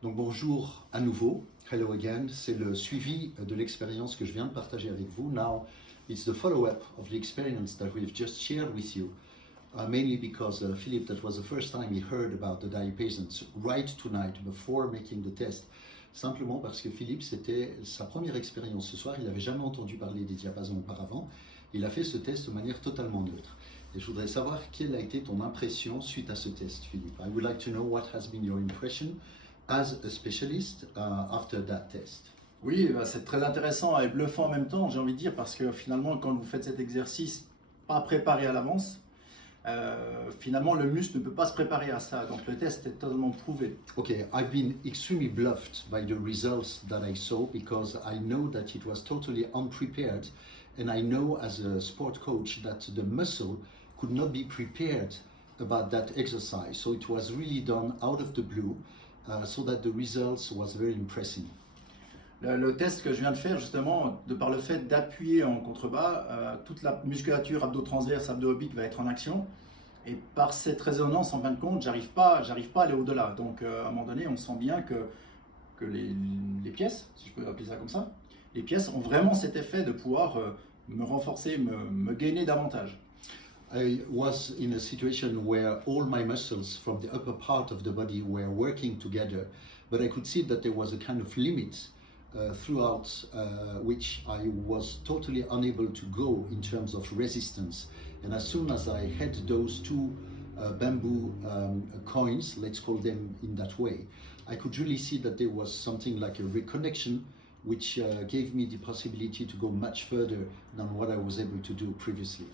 Donc bonjour à nouveau, hello again, c'est le suivi de l'expérience que je viens de partager avec vous. Now it's the follow-up of the experience that we've just shared with you, mainly because Philippe, that was the first time he heard about the diapasons right tonight before making the test. Simplement parce que Philippe, c'était sa première expérience ce soir, il n'avait jamais entendu parler des diapasons auparavant. Il a fait ce test de manière totalement neutre. Et je voudrais savoir quelle a été ton impression suite à ce test, Philippe. I would like to know what has been your impression as a specialist after that test. Oui, c'est très intéressant et bluffant en même temps, j'ai envie de dire, parce que finalement, quand vous faites cet exercice pas préparé à l'avance, finalement, le muscle ne peut pas se préparer à ça. Donc, le test est totalement prouvé. Okay, I've been extremely bluffed by the results that I saw because I know that it was totally unprepared, and I know as a sport coach that the muscle could not be prepared about that exercise. So it was really done out of the blue, so that the results was very impressive. Le test que je viens de faire, justement, de par le fait d'appuyer en contrebas, toute la musculature abdo-transverse, abdo-oblique va être en action. Et par cette résonance, en fin de compte, j'arrive pas à aller au-delà. Donc, à un moment donné, on sent bien que les pièces, si je peux appeler ça comme ça, les pièces ont vraiment cet effet de pouvoir me renforcer, me gainer davantage. I was in a situation where all my muscles from the upper part of the body were working together, but I could see that there was a kind of limit throughout which I was totally unable to go in terms of resistance. And as soon as I had those two bamboo coins, let's call them in that way, I could really see that there was something like a reconnection which gave me the possibility to go much further than what I was able to do previously.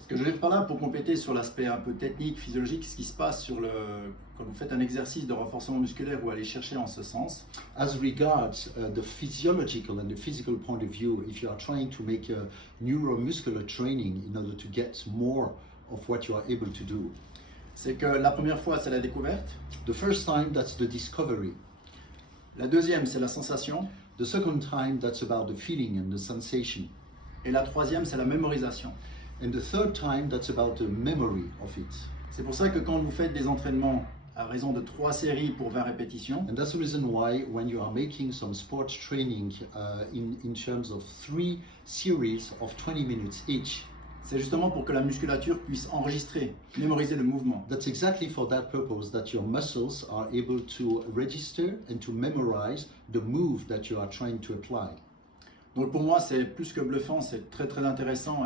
Ce que je veux dire par là, pour compléter sur l'aspect un peu technique, physiologique, ce qui se passe quand vous faites un exercice de renforcement musculaire, vous allez chercher en ce sens. As regards the physiological and the physical point of view, if you are trying to make a neuromuscular training in order to get more of what you are able to do, C'est que la première fois, c'est la découverte. the first time that's the discovery. La deuxième, c'est la sensation. The second time that's about the feeling and the sensation. Et la troisième, c'est la mémorisation. And the third time that's about the memory of it. C'est pour ça que quand vous faites des entraînements à raison de 3 séries pour 20 répétitions, And that's the reason why when you are making some sports training in terms of 3 series of 20 minutes each, c'est justement pour que la musculature puisse enregistrer, mémoriser le mouvement. that's exactly for that purpose that your muscles are able to register and to memorize the move that you are trying to apply. Donc pour moi, c'est plus que bluffant, c'est très très intéressant.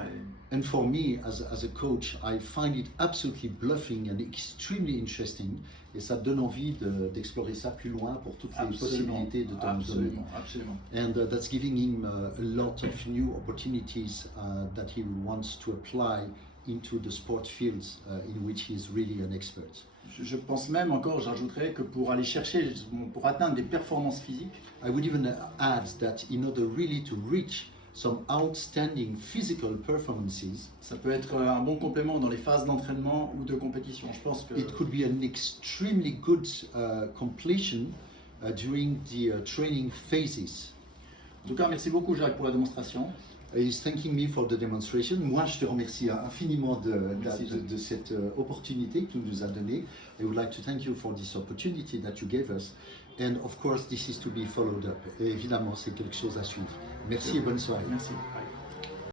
And for me, as a coach, I find it absolutely bluffing and extremely interesting. Et ça donne envie d'explorer ça plus loin pour toutes les possibilités de ton domaine. Absolument. And that's giving him a lot of new opportunities that he wants to apply into the sport fields in which he is really an expert. Je pense même encore, j'ajouterais que pour aller chercher, pour atteindre des performances physiques, I would even add that in order really to reach some outstanding physical performances, ça peut être un bon complément dans les phases d'entraînement ou de compétition. Je pense que it could be an extremely good completion during the training phases. En tout cas, merci beaucoup Jacques pour la démonstration. He's thanking me for the demonstration. Moi, je te remercie infiniment Merci. de cette opportunité que tu nous as donnée. I would like to thank you for this opportunity that you gave us. And of course, this is to be followed up. Et évidemment, c'est quelque chose à suivre. Merci et bonne soirée. Merci.